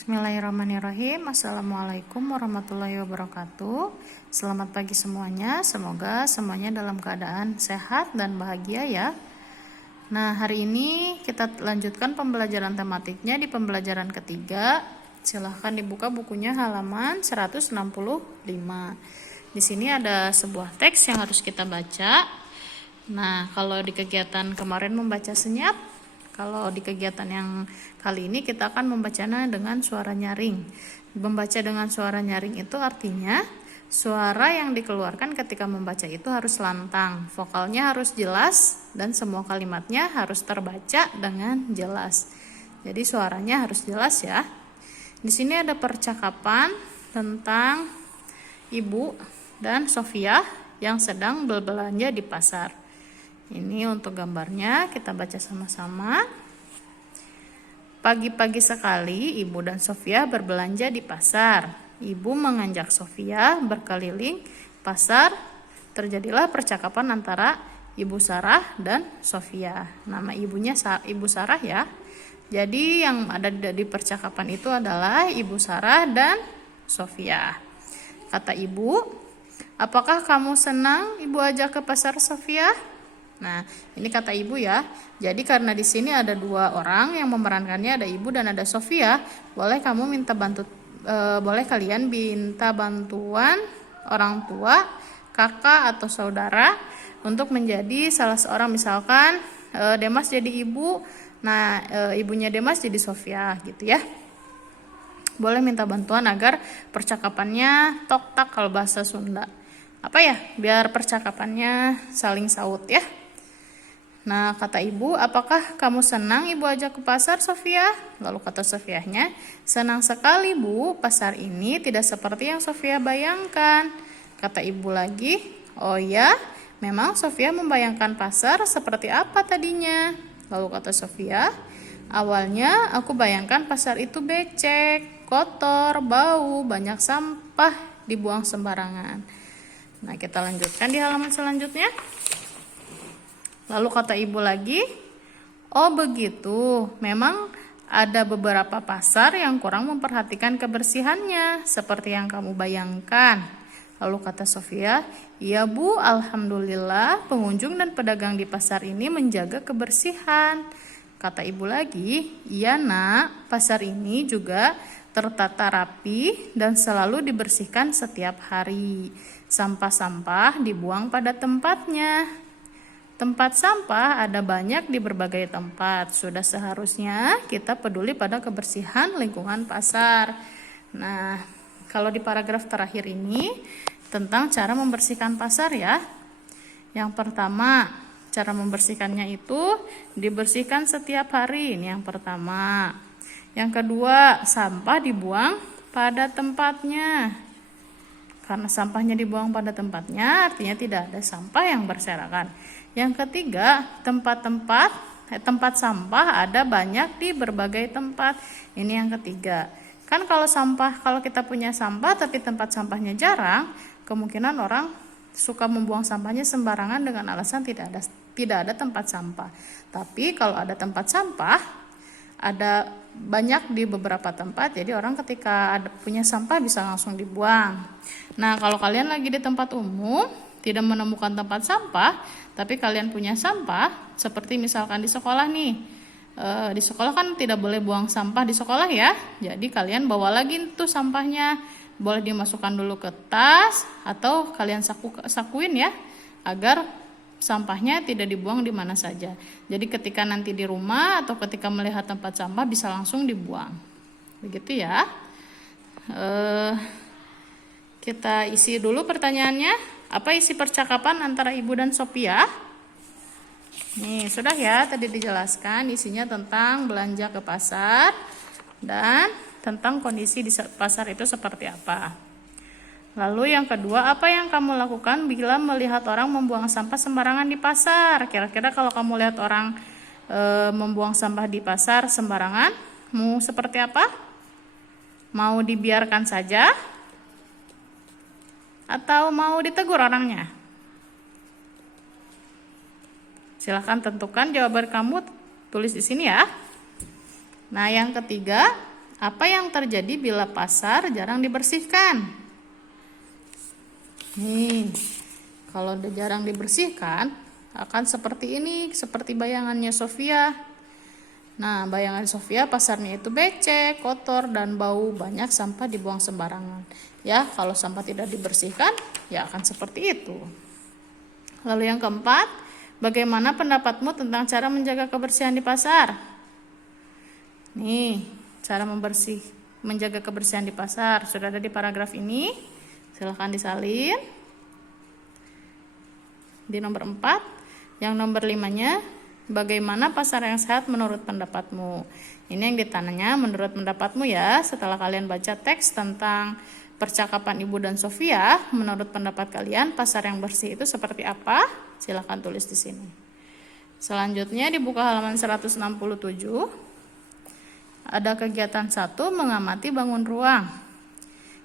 Bismillahirrahmanirrahim. Assalamualaikum warahmatullahi wabarakatuh. Selamat pagi semuanya. Semoga semuanya dalam keadaan sehat dan bahagia ya. Nah, hari ini kita lanjutkan pembelajaran tematiknya di pembelajaran ketiga. Silahkan dibuka bukunya halaman 165. Di sini ada sebuah teks yang harus kita baca. Nah, kalau di kegiatan kemarin membaca senyap, kalau di kegiatan yang kali ini kita akan membacanya dengan suara nyaring. Membaca dengan suara nyaring itu artinya suara yang dikeluarkan ketika membaca itu harus lantang, vokalnya harus jelas, dan semua kalimatnya harus terbaca dengan jelas. Jadi suaranya harus jelas ya. Di sini ada percakapan tentang Ibu dan Sofia yang sedang berbelanja di pasar. Ini untuk gambarnya, kita baca sama-sama. Pagi-pagi sekali, Ibu dan Sofia berbelanja di pasar. Ibu mengajak Sofia berkeliling pasar. Terjadilah percakapan antara Ibu Sarah dan Sofia. Nama ibunya Ibu Sarah ya. Jadi yang ada di percakapan itu adalah Ibu Sarah dan Sofia. Kata ibu, apakah kamu senang ibu ajak ke pasar, Sofia? Nah, ini kata ibu ya. Jadi karena di sini ada dua orang yang memerankannya, ada ibu dan ada Sofia, boleh kalian minta bantuan orang tua, kakak atau saudara untuk menjadi salah seorang, misalkan Demas jadi ibu, nah ibunya Demas jadi Sofia gitu ya. Boleh minta bantuan agar percakapannya tok tak kalau bahasa Sunda. Apa ya? Biar percakapannya saling saut ya. Nah, kata ibu, apakah kamu senang ibu ajak ke pasar, Sofia? Lalu kata Sofianya, senang sekali bu, pasar ini tidak seperti yang Sofia bayangkan. Kata ibu lagi, oh ya, memang Sofia membayangkan pasar seperti apa tadinya? Lalu kata Sofia, awalnya aku bayangkan pasar itu becek, kotor, bau, banyak sampah dibuang sembarangan. Nah, kita lanjutkan di halaman selanjutnya. Lalu kata ibu lagi, oh begitu, memang ada beberapa pasar yang kurang memperhatikan kebersihannya, seperti yang kamu bayangkan. Lalu kata Sofia, iya bu, alhamdulillah pengunjung dan pedagang di pasar ini menjaga kebersihan. Kata ibu lagi, iya nak, pasar ini juga tertata rapi dan selalu dibersihkan setiap hari. Sampah-sampah dibuang pada tempatnya. Tempat sampah ada banyak di berbagai tempat. Sudah seharusnya kita peduli pada kebersihan lingkungan pasar. Nah, kalau di paragraf terakhir ini tentang cara membersihkan pasar ya. Yang pertama, cara membersihkannya itu dibersihkan setiap hari. Ini yang pertama. Yang kedua, sampah dibuang pada tempatnya. Karena sampahnya dibuang pada tempatnya, artinya tidak ada sampah yang berserakan. Yang ketiga, tempat sampah ada banyak di berbagai tempat. Ini yang ketiga. Kan kalau kita punya sampah tapi tempat sampahnya jarang, kemungkinan orang suka membuang sampahnya sembarangan dengan alasan tidak ada tempat sampah. Tapi kalau ada tempat sampah, ada banyak di beberapa tempat, jadi orang ketika punya sampah bisa langsung dibuang. Nah, kalau kalian lagi di tempat umum tidak menemukan tempat sampah, tapi kalian punya sampah, seperti misalkan di sekolah nih, di sekolah kan tidak boleh buang sampah di sekolah ya, jadi kalian bawa lagi tuh sampahnya, boleh dimasukkan dulu ke tas atau kalian sakuin ya, agar sampahnya tidak dibuang di mana saja. Jadi ketika nanti di rumah atau ketika melihat tempat sampah bisa langsung dibuang. Begitu ya. Kita isi dulu pertanyaannya. Apa isi percakapan antara ibu dan Sofia? Nih, sudah ya, tadi dijelaskan isinya tentang belanja ke pasar dan tentang kondisi di pasar itu seperti apa. Lalu yang kedua, apa yang kamu lakukan bila melihat orang membuang sampah sembarangan di pasar? Kira-kira kalau kamu lihat orang membuang sampah di pasar sembarangan, mau seperti apa? Mau dibiarkan saja? Atau mau ditegur orangnya? Silahkan tentukan jawaban kamu, tulis di sini ya. Nah, yang ketiga, Apa yang terjadi bila pasar jarang dibersihkan? Nih, kalau udah jarang dibersihkan, akan seperti ini, seperti bayangannya Sofia. Nah, bayangan Sofia pasarnya itu becek, kotor, dan bau, banyak sampah dibuang sembarangan. Ya, kalau sampah tidak dibersihkan, ya akan seperti itu. Lalu yang keempat, bagaimana pendapatmu tentang cara menjaga kebersihan di pasar? Nih, cara menjaga kebersihan di pasar sudah ada di paragraf ini. Silahkan disalin. Di nomor 4, yang nomor 5-nya, bagaimana pasar yang sehat menurut pendapatmu? Ini yang ditanya menurut pendapatmu ya. Setelah kalian baca teks tentang percakapan Ibu dan Sofia, menurut pendapat kalian pasar yang bersih itu seperti apa? Silahkan tulis di sini. Selanjutnya di buku halaman 167 ada kegiatan 1, mengamati bangun ruang.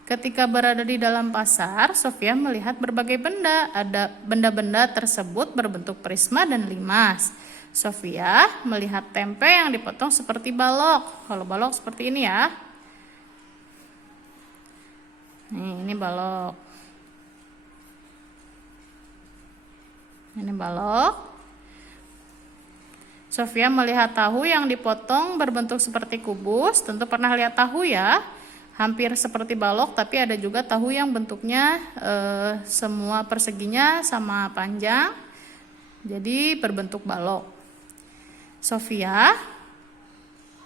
Ketika berada di dalam pasar, Sofia melihat berbagai benda. Ada benda-benda tersebut berbentuk prisma dan limas. Sofia melihat tempe yang dipotong seperti balok. Kalau balok seperti ini ya. Nih, ini balok. Ini balok. Sofia melihat tahu yang dipotong berbentuk seperti kubus. Tentu pernah lihat tahu ya. Hampir seperti balok, tapi ada juga tahu yang bentuknya semua perseginya sama panjang, jadi berbentuk balok. Sofia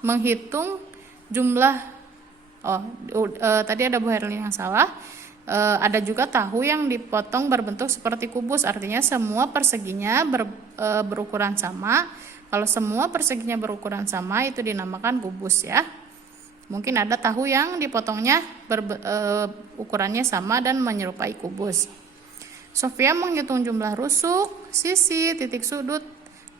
menghitung jumlah, tadi ada Bu Herlin yang salah. Ada juga tahu yang dipotong berbentuk seperti kubus, artinya semua perseginya berukuran sama. Kalau semua perseginya berukuran sama itu dinamakan kubus ya. Mungkin ada tahu yang dipotongnya ukurannya sama dan menyerupai kubus. Sofia menghitung jumlah rusuk, sisi, titik sudut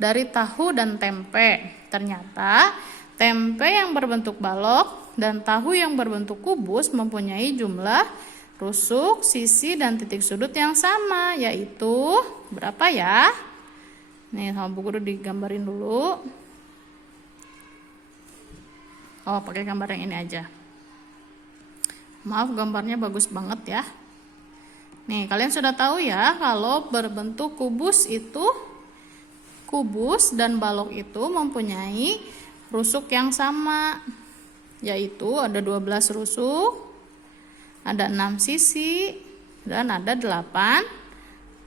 dari tahu dan tempe. Ternyata tempe yang berbentuk balok dan tahu yang berbentuk kubus mempunyai jumlah rusuk, sisi, dan titik sudut yang sama, yaitu berapa ya? Nih, sama Bu Guru digambarin dulu. Oh, pakai gambar yang ini aja. Maaf, gambarnya bagus banget ya. Nih, kalian sudah tahu ya kalau berbentuk kubus itu, kubus dan balok itu mempunyai rusuk yang sama, yaitu ada 12 rusuk, ada 6 sisi, dan ada 8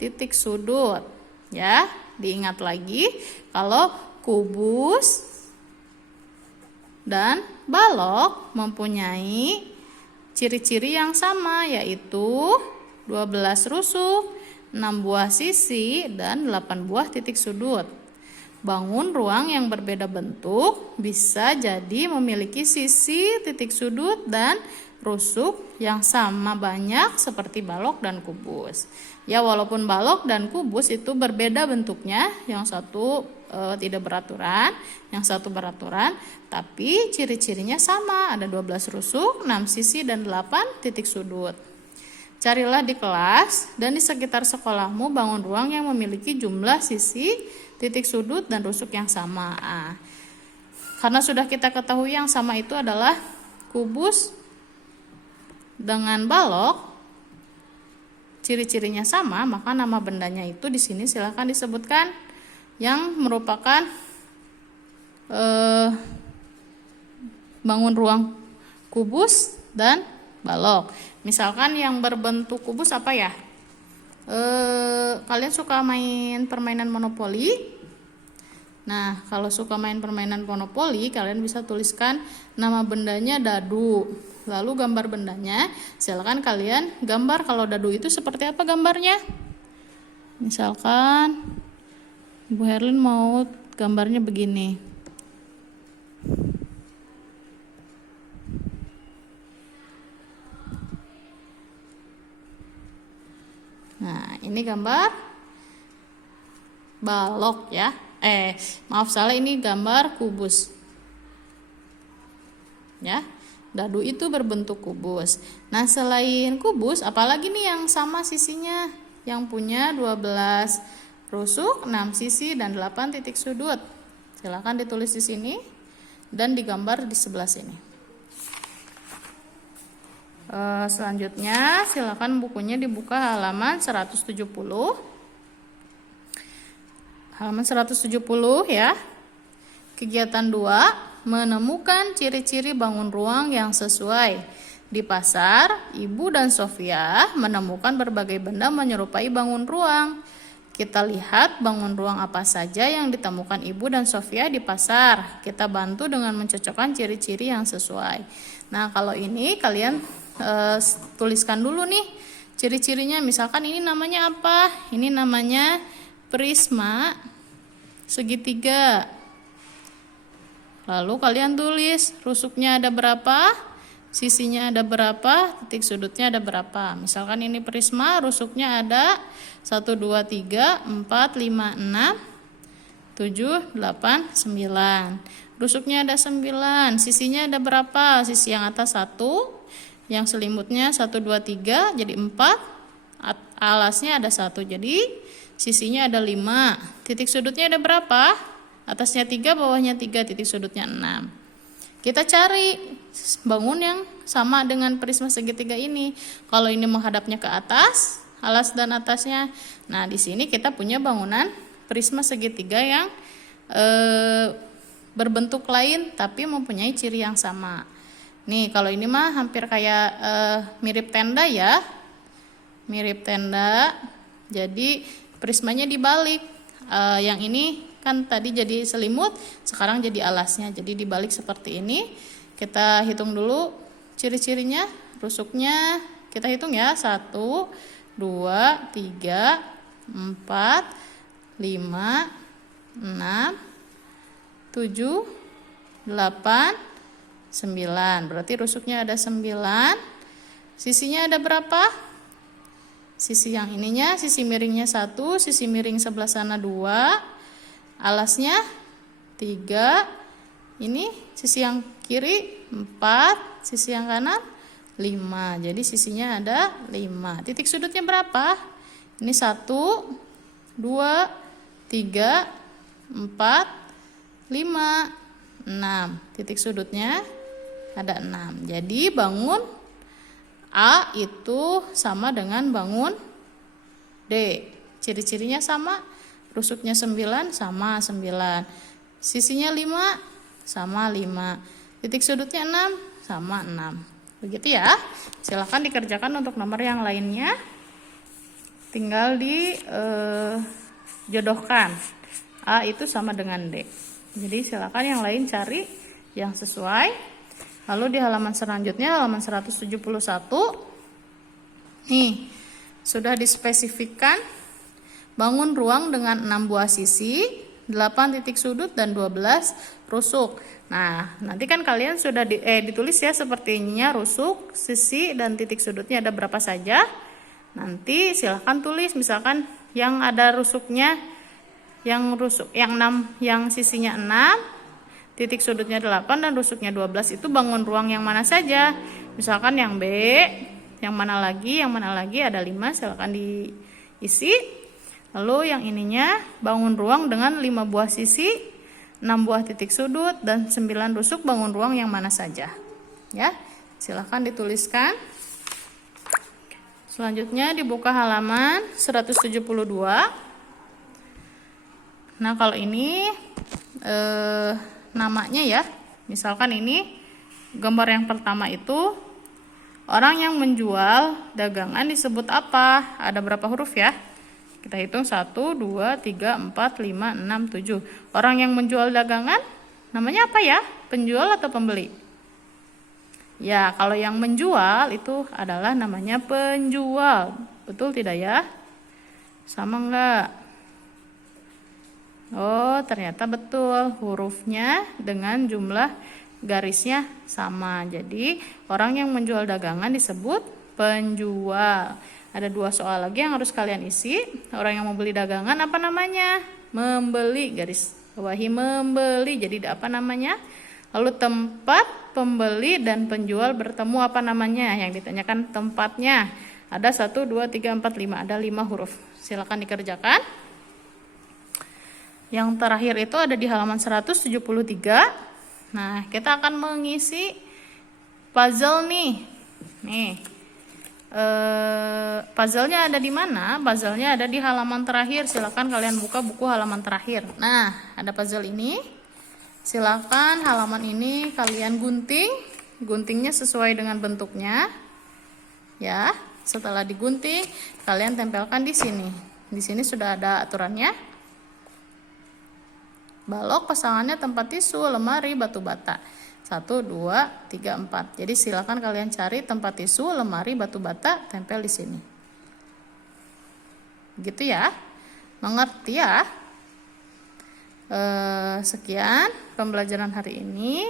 titik sudut. Ya, diingat lagi kalau kubus dan balok mempunyai ciri-ciri yang sama, yaitu 12 rusuk, 6 buah sisi, dan 8 buah titik sudut. Bangun ruang yang berbeda bentuk bisa jadi memiliki sisi, titik sudut, dan rusuk yang sama banyak seperti balok dan kubus. Ya, walaupun balok dan kubus itu berbeda bentuknya, yang satu tidak beraturan, yang satu beraturan, tapi ciri-cirinya sama, ada 12 rusuk, 6 sisi, dan 8 titik sudut. Carilah di kelas dan di sekitar sekolahmu bangun ruang yang memiliki jumlah sisi, titik sudut, dan rusuk yang sama. Karena sudah kita ketahui yang sama itu adalah kubus dengan balok, ciri-cirinya sama, maka nama bendanya itu di sini silahkan disebutkan yang merupakan bangun ruang kubus dan balok. Misalkan yang berbentuk kubus apa ya? Kalian suka main permainan monopoli? Nah, kalau suka main permainan monopoli, kalian bisa tuliskan nama bendanya dadu. Lalu gambar bendanya, silakan kalian gambar kalau dadu itu seperti apa gambarnya. Misalkan Bu Herlin mau gambarnya begini. Nah, ini gambar balok ya. Maaf salah, ini gambar kubus. Ya, dadu itu berbentuk kubus. Nah, selain kubus, apalagi nih yang sama sisinya, yang punya 12 rusuk, 6 sisi, dan 8 titik sudut. Silakan ditulis di sini dan digambar di sebelah sini. Selanjutnya silakan bukunya dibuka halaman 170. Halaman 170 ya. Kegiatan 2, menemukan ciri-ciri bangun ruang yang sesuai. Di pasar, Ibu dan Sofia menemukan berbagai benda menyerupai bangun ruang. Kita lihat bangun ruang apa saja yang ditemukan Ibu dan Sofia di pasar. Kita bantu dengan mencocokkan ciri-ciri yang sesuai. Nah, kalau ini kalian tuliskan dulu nih ciri-cirinya. Misalkan ini namanya apa? Ini namanya prisma segitiga. Lalu kalian tulis rusuknya ada berapa, sisinya ada berapa, titik sudutnya ada berapa. Misalkan ini prisma, rusuknya ada 1, 2, 3, 4, 5, 6, 7, 8, 9. Rusuknya ada 9, sisinya ada berapa? Sisi yang atas 1, yang selimutnya 1, 2, 3, jadi 4. Alasnya ada 1, jadi sisinya ada 5. Titik sudutnya ada berapa? Atasnya 3, bawahnya 3, titik sudutnya 6. Kita cari bangun yang sama dengan prisma segitiga ini. Kalau ini menghadapnya ke atas, alas dan atasnya. Nah, di sini kita punya bangunan prisma segitiga yang berbentuk lain tapi mempunyai ciri yang sama. Nih, kalau ini mah hampir kayak mirip tenda ya. Mirip tenda. Jadi prismanya dibalik. Yang ini kan tadi jadi selimut, sekarang jadi alasnya. Jadi dibalik seperti ini. Kita hitung dulu ciri-cirinya. Rusuknya kita hitung ya. 1, 2, 3, 4, 5, 6, 7, 8, 9. Berarti rusuknya ada 9. Sisinya ada berapa? Sisi yang ininya, sisi miringnya 1, sisi miring sebelah sana 2, alasnya 3, ini sisi yang kiri 4, sisi yang kanan 5. Jadi sisinya ada 5. Titik sudutnya berapa? Ini 1, 2, 3, 4, 5, 6. Titik sudutnya ada 6. Jadi bangun A itu sama dengan bangun D. Ciri-cirinya sama. Rusuknya 9 sama 9. Sisinya 5 sama 5. Titik sudutnya 6 sama 6. Begitu ya. Silakan dikerjakan untuk nomor yang lainnya. Tinggal dijodohkan. A itu sama dengan D. Jadi silakan yang lain cari yang sesuai. Lalu di halaman selanjutnya, halaman 171, nih sudah dispesifikkan bangun ruang dengan 6 buah sisi, 8 titik sudut dan 12 rusuk. Nah, nanti kan kalian sudah ditulis ya sepertinya rusuk, sisi dan titik sudutnya ada berapa saja. Nanti silahkan tulis misalkan yang ada rusuknya, yang 6, yang sisinya 6, titik sudutnya 8 dan rusuknya 12 itu bangun ruang yang mana saja. Misalkan yang B, yang mana lagi ada 5, silakan diisi. Lalu yang ininya bangun ruang dengan 5 buah sisi, 6 buah titik sudut dan 9 rusuk, bangun ruang yang mana saja. Ya, silakan dituliskan. Selanjutnya dibuka halaman 172. Nah, kalau ini namanya ya, misalkan ini gambar yang pertama itu orang yang menjual dagangan disebut apa? Ada berapa huruf ya? Kita hitung 1, 2, 3, 4, 5, 6, 7. Orang yang menjual dagangan namanya apa ya? Penjual atau pembeli? Ya, kalau yang menjual itu adalah namanya penjual. Betul tidak ya? Sama enggak? Oh, ternyata betul. Hurufnya dengan jumlah garisnya sama. Jadi, orang yang menjual dagangan disebut penjual. Ada 2 soal lagi yang harus kalian isi. Orang yang membeli dagangan apa namanya? Membeli. Garis bawahi membeli. Jadi, apa namanya? Lalu tempat pembeli dan penjual bertemu apa namanya? Yang ditanyakan tempatnya. Ada 1, 2, 3, 4, 5. Ada 5 huruf. Silakan dikerjakan. Yang terakhir itu ada di halaman 173. Nah, kita akan mengisi puzzle nih. Nih, puzzle-nya ada di mana? Puzzle-nya ada di halaman terakhir. Silakan kalian buka buku halaman terakhir. Nah, ada puzzle ini. Silakan halaman ini kalian gunting. Guntingnya sesuai dengan bentuknya. Ya, setelah digunting, kalian tempelkan di sini. Di sini sudah ada aturannya. Balok pasangannya tempat tisu, lemari, batu bata. 1, 2, 3, 4. Jadi silakan kalian cari tempat tisu, lemari, batu bata, tempel di sini. Gitu ya. Mengerti ya? Sekian pembelajaran hari ini.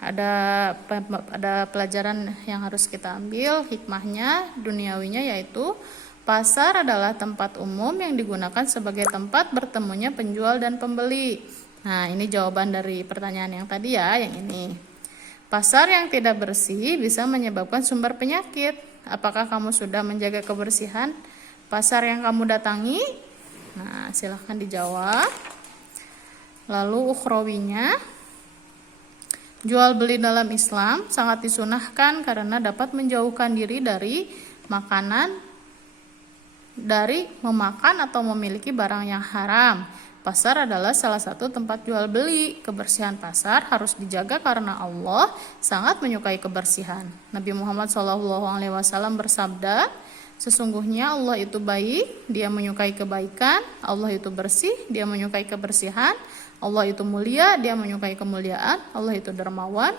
Ada pelajaran yang harus kita ambil, hikmahnya, duniawinya, yaitu pasar adalah tempat umum yang digunakan sebagai tempat bertemunya penjual dan pembeli. Nah, ini jawaban dari pertanyaan yang tadi ya, yang ini. Pasar yang tidak bersih bisa menyebabkan sumber penyakit. Apakah kamu sudah menjaga kebersihan pasar yang kamu datangi? Nah, silahkan dijawab. Lalu ukhrawinya, jual beli dalam Islam sangat disunahkan karena dapat menjauhkan diri dari memakan atau memiliki barang yang haram. Pasar adalah salah satu tempat jual beli. Kebersihan pasar harus dijaga karena Allah sangat menyukai kebersihan. Nabi Muhammad SAW bersabda, sesungguhnya Allah itu baik, Dia menyukai kebaikan. Allah itu bersih, Dia menyukai kebersihan. Allah itu mulia, Dia menyukai kemuliaan. Allah itu dermawan,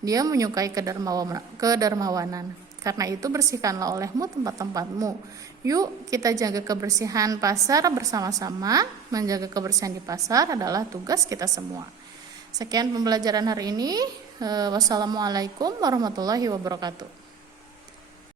Dia menyukai kedermawanan. Karena itu bersihkanlah olehmu tempat-tempatmu. Yuk kita jaga kebersihan pasar bersama-sama. Menjaga kebersihan di pasar adalah tugas kita semua. Sekian pembelajaran hari ini. Wassalamualaikum warahmatullahi wabarakatuh.